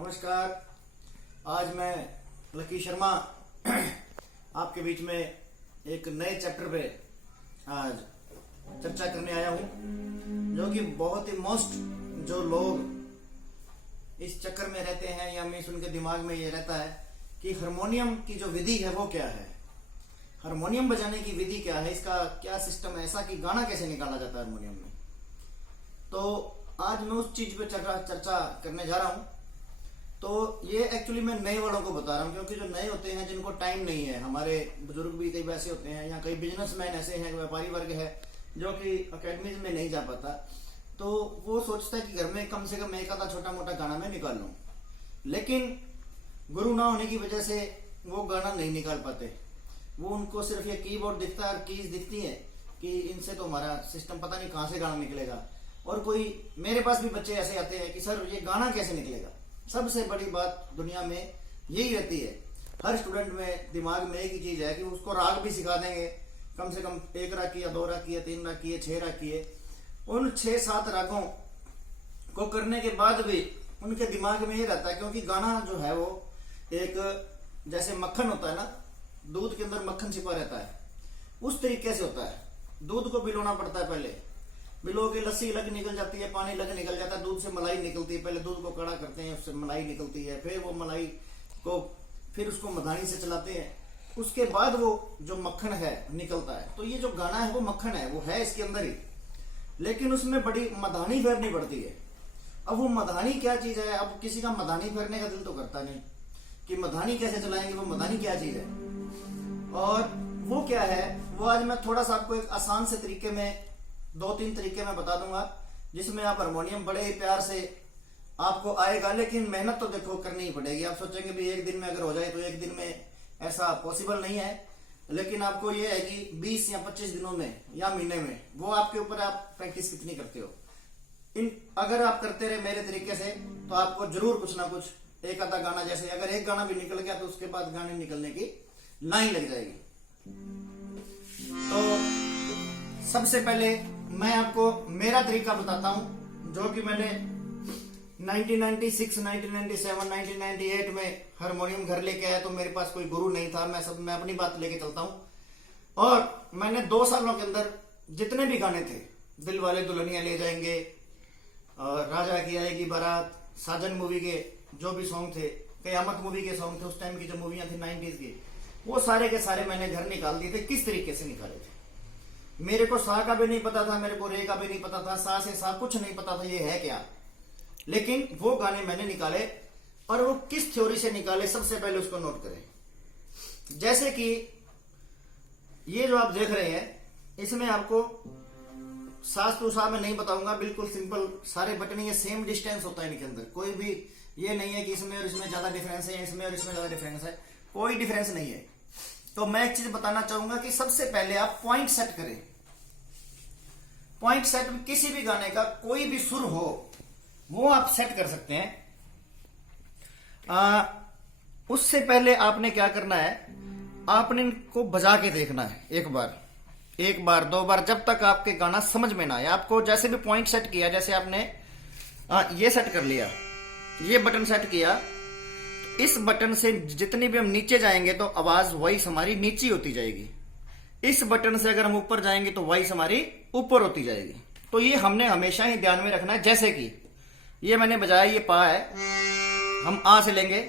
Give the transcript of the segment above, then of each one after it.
नमस्कार। आज मैं लकी शर्मा आपके बीच में एक नए चैप्टर पे आज चर्चा करने आया हूं, जो कि बहुत ही मोस्ट जो लोग इस चक्कर में रहते हैं या मीन्स उनके दिमाग में ये रहता है कि हारमोनियम की जो विधि है वो क्या है, हारमोनियम बजाने की विधि क्या है, इसका क्या सिस्टम है, ऐसा कि गाना कैसे निकाला जाता है हारमोनियम में। तो आज मैं उस चीज पे चर्चा करने जा रहा हूं। तो ये एक्चुअली मैं नए वालों को बता रहा हूँ, क्योंकि जो नए होते हैं जिनको टाइम नहीं है, हमारे बुजुर्ग भी कई वैसे होते हैं या कई बिजनेसमैन ऐसे हैं, व्यापारी वर्ग है जो कि अकेडमीज में नहीं जा पाता, तो वो सोचता है कि घर में कम से कम एक आधा छोटा मोटा गाना मैं निकाल लूं, लेकिन गुरु ना होने की वजह से वो गाना नहीं निकाल पाते। वो उनको सिर्फ ये कीबोर्ड दिखता है और कीज दिखती है कि इनसे तो हमारा सिस्टम पता नहीं कहाँ से गाना निकलेगा। और कोई मेरे पास भी बच्चे ऐसे आते हैं कि सर ये गाना कैसे निकलेगा। सबसे बड़ी बात दुनिया में यही रहती है, हर स्टूडेंट में दिमाग में एक ही चीज है कि उसको राग भी सिखा देंगे, कम से कम 1 राग किया, 2 राग किया, 3 राग किए, 6 राग किए। उन 6-7 रागों को करने के बाद भी उनके दिमाग में ये रहता है, क्योंकि गाना जो है वो एक जैसे मक्खन होता है ना, दूध के अंदर मक्खन छिपा रहता है, उस तरीके से होता है। दूध को भिगोना पड़ता है, पहले भिगो के लस्सी अलग निकल जाती है, पानी अलग निकल जाता है, दूध से मलाई निकलती है, पहले दूध को कड़ा करते हैं, उससे मलाई निकलती है, फिर वो मलाई को फिर उसको मधानी से चलाते हैं, उसके बाद वो जो मक्खन है निकलता है। तो ये जो गाना है वो मक्खन है, वो है इसके अंदर ही, लेकिन उसमें बड़ी मधानी फेरनी पड़ती है। अब वो मधानी क्या चीज है, अब किसी का मधानी फेरने का दिल तो करता नहीं कि मधानी कैसे चलाएंगे, वो मधानी क्या चीज है और वो क्या है, वो आज मैं थोड़ा सा आपको एक आसान से तरीके में 2-3 तरीके में बता दूंगा, जिसमें आप हारमोनियम बड़े ही प्यार से आपको आएगा। लेकिन मेहनत तो देखो करनी ही पड़ेगी। आप सोचेंगे भी एक दिन में अगर हो जाए, तो एक दिन में ऐसा पॉसिबल नहीं है, लेकिन आपको ये है कि 20 या 25 दिनों में या महीने में, वो आपके ऊपर आप प्रैक्टिस कितनी करते हो। अगर आप करते रहे मेरे तरीके से, तो आपको जरूर कुछ ना कुछ एक आधा गाना, जैसे अगर एक गाना भी निकल गया तो उसके बाद गाने निकलने की लाइन लग जाएगी। तो सबसे पहले मैं आपको मेरा तरीका बताता हूं, जो कि मैंने 1996, 1997, 1998 में हारमोनियम घर लेके आया। तो मेरे पास कोई गुरु नहीं था, मैं अपनी बात लेके चलता हूं। और मैंने 2 सालों के अंदर जितने भी गाने थे, दिल वाले दुल्हनिया ले जाएंगे, और राजा की आएगी बारात, साजन मूवी के जो भी सॉन्ग थे, कयामत मूवी के सॉन्ग थे, उस टाइम की जो मूवियां थी 90s की, वो सारे के सारे मैंने घर निकाल दिए थे। किस तरीके से निकाले थे, मेरे को सा का भी नहीं पता था, मेरे को रे का भी नहीं पता था, सा से सा कुछ नहीं पता था ये है क्या, लेकिन वो गाने मैंने निकाले। और वो किस थ्योरी से निकाले, सबसे पहले उसको नोट करें। जैसे कि ये जो आप देख रहे हैं, इसमें आपको सास टू सा में नहीं बताऊंगा, बिल्कुल सिंपल सारे बटन, ये सेम डिस्टेंस होता है इनके अंदर, कोई भी ये नहीं है कि इसमें और इसमें ज्यादा डिफरेंस है, इसमें और इसमें ज्यादा डिफरेंस है, कोई डिफरेंस नहीं है। तो मैं एक चीज बताना चाहूंगा कि सबसे पहले आप पॉइंट सेट करें। पॉइंट सेट किसी भी गाने का कोई भी सुर हो वो आप सेट कर सकते हैं। उससे पहले आपने क्या करना है, आपने इनको बजा के देखना है एक बार 2 बार, जब तक आपके गाना समझ में ना आए। आपको जैसे भी पॉइंट सेट किया, जैसे आपने ये सेट कर लिया, ये बटन सेट किया, इस बटन से जितनी भी हम नीचे जाएंगे तो आवाज वॉइस हमारी नीचे होती जाएगी। इस बटन से अगर हम ऊपर जाएंगे तो वॉइस हमारी ऊपर होती जाएगी। तो ये हमने हमेशा ही ध्यान में रखना है। जैसे कि ये मैंने बजाया, ये पा है, हम आ से लेंगे,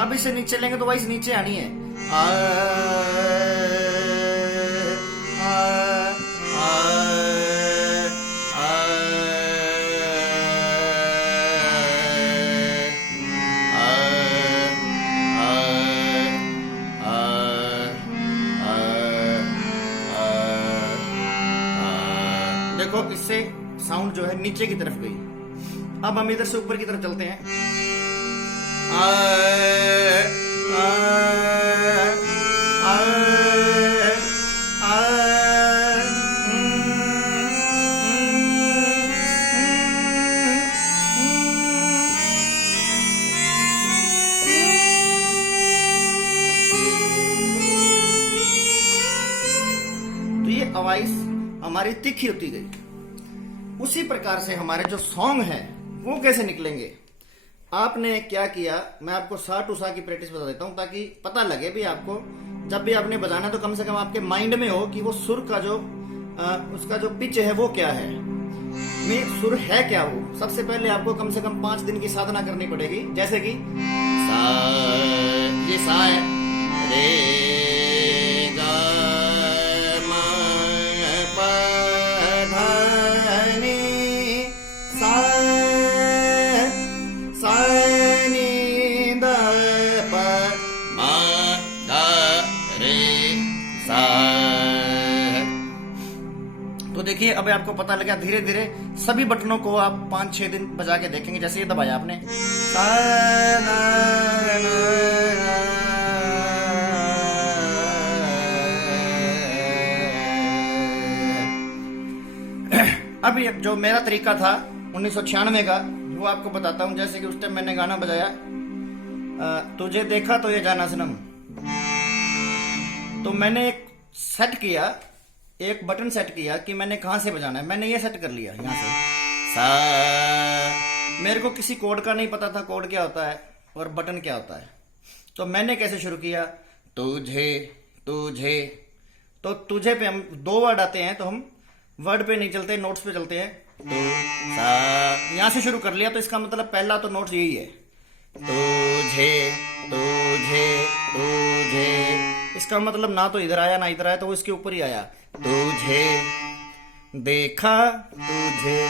अब इसे नीचे लेंगे तो वॉइस नीचे आनी है, देखो इससे साउंड जो है नीचे की तरफ गई। अब हम इधर से ऊपर की तरफ चलते हैं, तो ये आवाज हमारी तीखी होती गई। उसी प्रकार से हमारे जो सॉन्ग है वो कैसे निकलेंगे। आपने क्या किया, मैं आपको सा टू सा की प्रैक्टिस बता देता हूँ ताकि पता लगे भी आपको, जब भी आपने बजाना तो कम से कम आपके माइंड में हो कि वो सुर का जो उसका जो पिच है वो क्या है, में सुर है क्या वो। सबसे पहले आपको कम से कम 5 दिन की साधना करनी पड़ेगी। जैसे कि सा, ये सा है, रे गा मा पा धा नी सा, सा नी द प मा गा रे सा। तो देखिए अब आपको पता लगा, धीरे धीरे सभी बटनों को आप 5-6 दिन बजा के देखेंगे। जैसे ये दबाया आपने, अब ये जो मेरा तरीका था 1996 का वो आपको बताता हूं। जैसे कि उस टाइम मैंने गाना बजाया तुझे देखा तो ये जाना सनम, तो मैंने एक सेट किया, एक बटन सेट किया कि मैंने कहां से बजाना है। मैंने ये सेट कर लिया यहां से सा। मेरे को किसी कोड का नहीं पता था, कोड क्या होता है और बटन क्या होता है। तो मैंने कैसे शुरू किया, तुझे तुझे, तो तुझे पे हम 2 वर्ड आते हैं तो हम वर्ड पे नहीं चलते, नोट्स पे चलते हैं। तो सा यहां से शुरू कर लिया, तो इसका मतलब पहला तो नोट्स यही है, तुझे तुझे तुझे। इसका मतलब ना तो इधर आया ना इधर आया, तो वो इसके ऊपर ही आया। तुझे देखा तुझे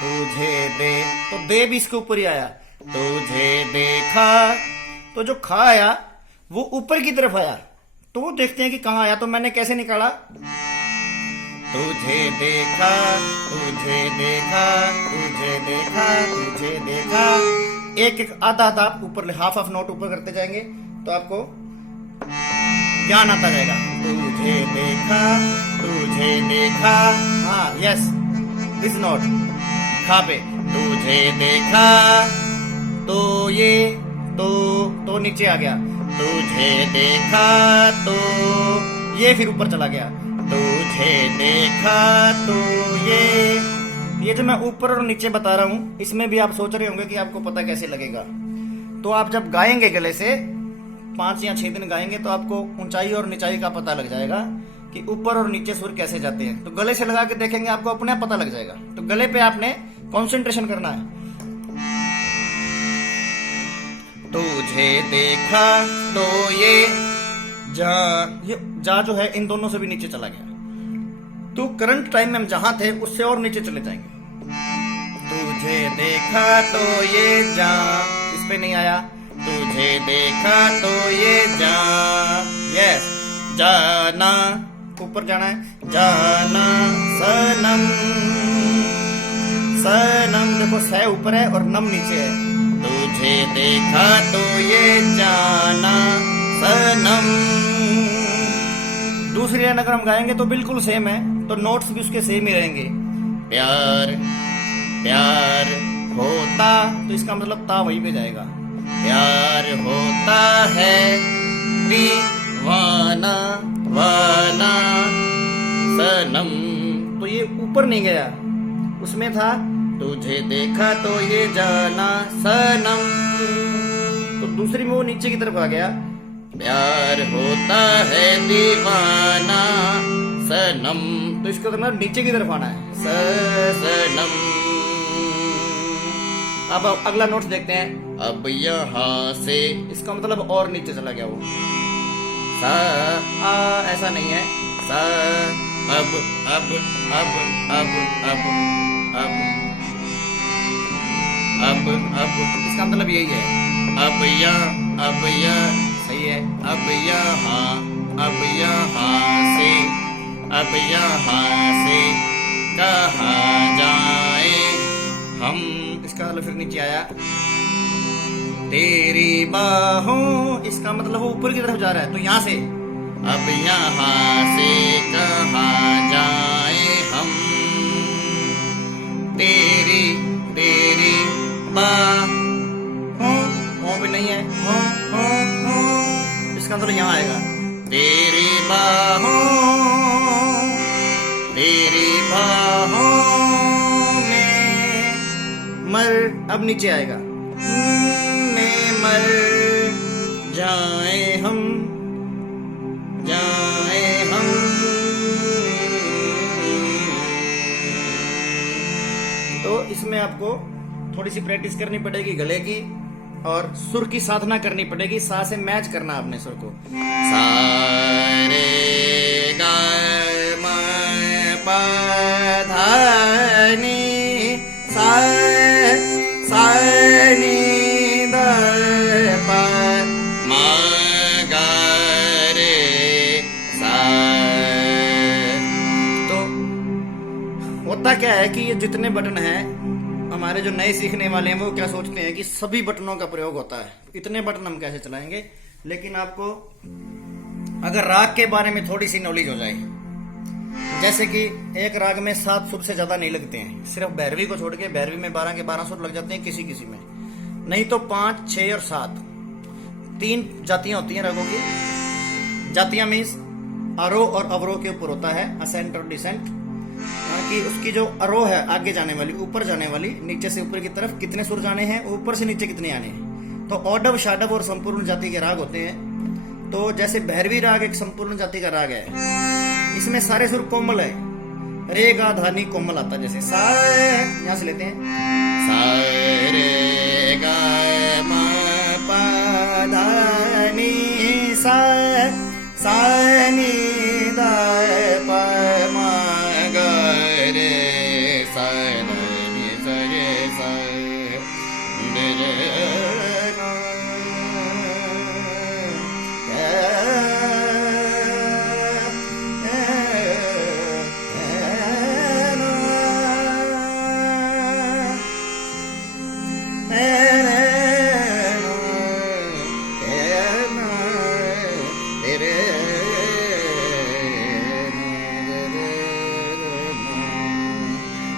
तुझे दे, तो दे भी इसके ऊपर ही आया। तुझे देखा, तो जो खा आया वो ऊपर की तरफ आया। तो वो देखते हैं कि कहां आया। तो मैंने कैसे निकाला, तुझे देखा तुझे देखा तुझे देखा तुझे देखा, एक एक आधा आधा ऊपर, हाफ हाफ नोट ऊपर करते जाएंगे तो आपको ज्ञान आता जाएगा। तुझे देखा, हाँ यस दिस नोट खा पे, तुझे देखा तो ये तो नीचे आ गया। तुझे देखा तो ये फिर ऊपर चला गया। तुझे देखा तो ये जो मैं ऊपर और नीचे बता रहा हूं, इसमें भी आप सोच रहे होंगे कि आपको पता कैसे लगेगा। तो आप जब गाएंगे गले से 5 या 6 दिन गाएंगे तो आपको ऊंचाई और निचाई का पता लग जाएगा कि ऊपर और नीचे सुर कैसे जाते हैं। तो गले से लगा के देखेंगे, आपको अपने आप पता लग जाएगा। तो गले पे आपने कंसंट्रेशन करना है। तुझे देखा तो ये जा जो है इन दोनों से भी नीचे चला गया। तो करंट टाइम में हम जहां थे उससे और नीचे चले जाएंगे। तुझे देखा तो ये जा, इस पे नहीं आया। तुझे देखा तो ये जा, यस जाना, ऊपर जाना है। जाना सनम, सनम देखो सह ऊपर है और नम नीचे है। तुझे देखा तो ये जाना सनम। दूसरी लाइन अगर हम गाएंगे तो बिल्कुल सेम है, तो नोट्स भी उसके सेम ही रहेंगे। प्यार प्यार होता, तो इसका मतलब ता वहीं पे जाएगा। प्यार होता है दीवाना वाना सनम, तो ये ऊपर नहीं गया, उसमें था तुझे देखा तो ये जाना सनम, तो दूसरी में वो नीचे की तरफ आ गया। प्यार होता है दीवाना सनम, तो इसका मतलब नीचे की तरफ आना है सनम। अब अगला नोट्स देखते हैं। अब यहाँ से, इसका मतलब और नीचे चला गया वो। सा ऐसा नहीं है। सा अब अब अब अब अब अब अब अब, इसका मतलब यही है। अब या सही है। अब यहाँ से, अब यहाँ से कहाँ जाए हम, इसका मतलब फिर नीचे आया। तेरी बाहों, इसका मतलब वो ऊपर की तरफ जा रहा है, तो यहाँ से अब यहाँ से कहाँ जाए हम। तेरी तेरी बाहों, हो भी नहीं है, हो इसका मतलब यहाँ आएगा। तेरी बाहों, तेरी बाहों पर अब नीचे आएगा, में मर जाए हम, जाए हम। तो इसमें आपको थोड़ी सी प्रैक्टिस करनी पड़ेगी गले की, और सुर की साधना करनी पड़ेगी। सा से मैच करना अपने सुर को। सा रे गा मा पा धा नी सा, सा नी दा पा मा गा रे सा। तो होता क्या है कि ये जितने बटन हैं, हमारे जो नए सीखने वाले हैं वो क्या सोचते हैं कि सभी बटनों का प्रयोग होता है, इतने बटन हम कैसे चलाएंगे। लेकिन आपको अगर राग के बारे में थोड़ी सी नॉलेज हो जाए, जैसे कि एक राग में 7 सुर से ज्यादा नहीं लगते हैं, सिर्फ भैरवी को छोड़ के। भैरवी में 12 के 12 सुर लग जाते हैं किसी किसी में, नहीं तो 5, 6 और 7 3 जातियां होती हैं रागों की। जातियां मीन्स आरोह और अवरोह के ऊपर होता है, असेंट और डिसेंट। कि उसकी जो आरोह है आगे जाने वाली, ऊपर जाने वाली, नीचे से ऊपर की तरफ कितने सुर जाने हैं, ऊपर से नीचे कितने आने हैं। तो औडव, शाडव और संपूर्ण जाति के राग होते हैं। तो जैसे भैरवी राग एक संपूर्ण जाति का राग है, इसमें सारे सुर कोमल है। रे गा धा नी कोमल आता है। जैसे सा, यहां से लेते हैं सा रे गा मा पा धा नी सा, सा नी दा पा मा गा रे सा नी सा रे सा रे गा।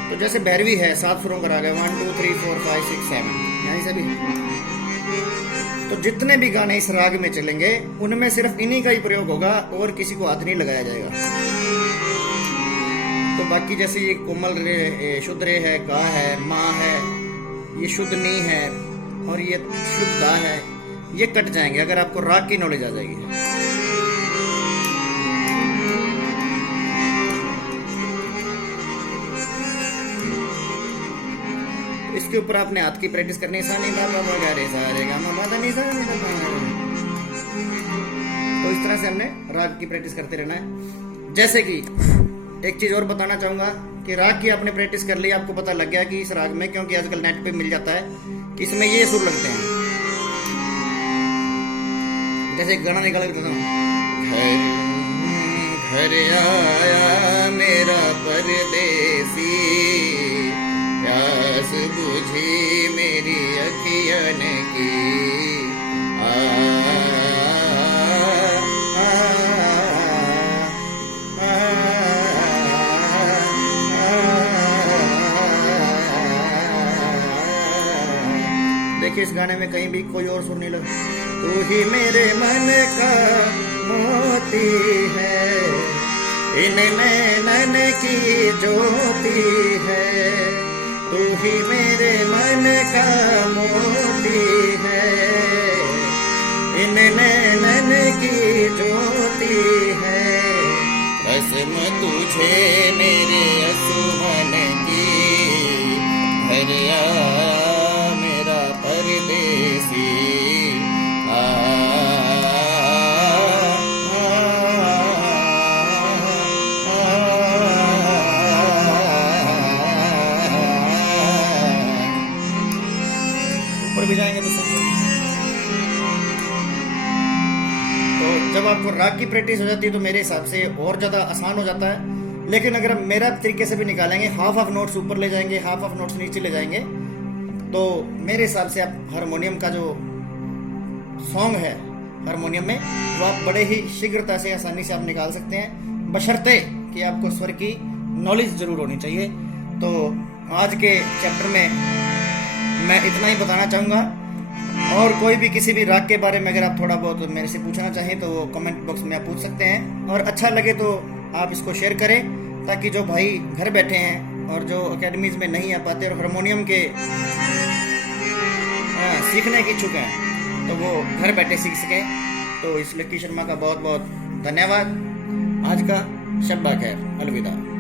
तो जैसे भैरवी है 7 सुरों का राग है, 1 2 3 4 5 6 7, यहीं से भी। तो जितने भी गाने इस राग में चलेंगे उनमें सिर्फ इन्हीं का ही प्रयोग होगा और किसी को हाथ नहीं लगाया जाएगा। तो बाकी जैसे ये कोमल रे, शुद्ध रे है, गा है, माँ है, ये शुद्ध नी है और ये शुद्ध दा है, ये कट जाएंगे अगर आपको राग की नॉलेज आ जाएगी। इसके ऊपर आपने हाथ की प्रैक्टिस करनी है। सा नी दा पा गा रे सा रे गा मा पा धा नी सा नी दा पा। तो इस तरह से हमने राग की प्रैक्टिस करते रहना है। जैसे कि एक चीज और बताना चाहूंगा कि राग की आपने प्रैक्टिस कर ली, आपको पता लग गया कि इस राग में, क्योंकि आजकल नेट पे मिल जाता है कि इसमें ये सुर लगते हैं। जैसे गाना निकाल के बताता हूँ, घर आया मेरा परदेसी, प्यास बुझी मेरी अखियन की, देखिए इस गाने में कहीं भी कोई और सुर नहीं लगा। तू ही मेरे मन का मोती है, इन नैनन की ज्योति है, तू ही मेरे मन का मोती है, इन नैनन की ज्योति है, रस्म तुझे मेरे असुमन की, भरिया मेरा परदेसी। भी जाएंगे तो जब आपको राग की प्रैक्टिस हो जाती है तो मेरे हिसाब से और ज्यादा आसान हो जाता है। लेकिन अगर मेरा तरीके से भी निकालेंगे, हाफ ऑफ नोट्स ऊपर ले जाएंगे, हाफ ऑफ नोट्स नीचे ले जाएंगे, तो मेरे हिसाब से आप हारमोनियम का जो सॉन्ग है हारमोनियम में, वो आप बड़े ही शीघ्रता से आसानी से आप निकाल सकते हैं, बशर्ते कि आपको स्वर की नॉलेज जरूर होनी चाहिए। तो आज के चैप्टर में मैं इतना ही बताना चाहूँगा, और कोई भी किसी भी राग के बारे में अगर आप थोड़ा बहुत मेरे से पूछना चाहें तो वो कमेंट बॉक्स में आप पूछ सकते हैं, और अच्छा लगे तो आप इसको शेयर करें ताकि जो भाई घर बैठे हैं और जो अकेडमीज में नहीं आ पाते और हारमोनियम के सीखने के इच्छुक हैं तो वो घर बैठे सीख सकें। तो इस लकी शर्मा का बहुत बहुत धन्यवाद। आज का शब्बा खैर, अलविदा।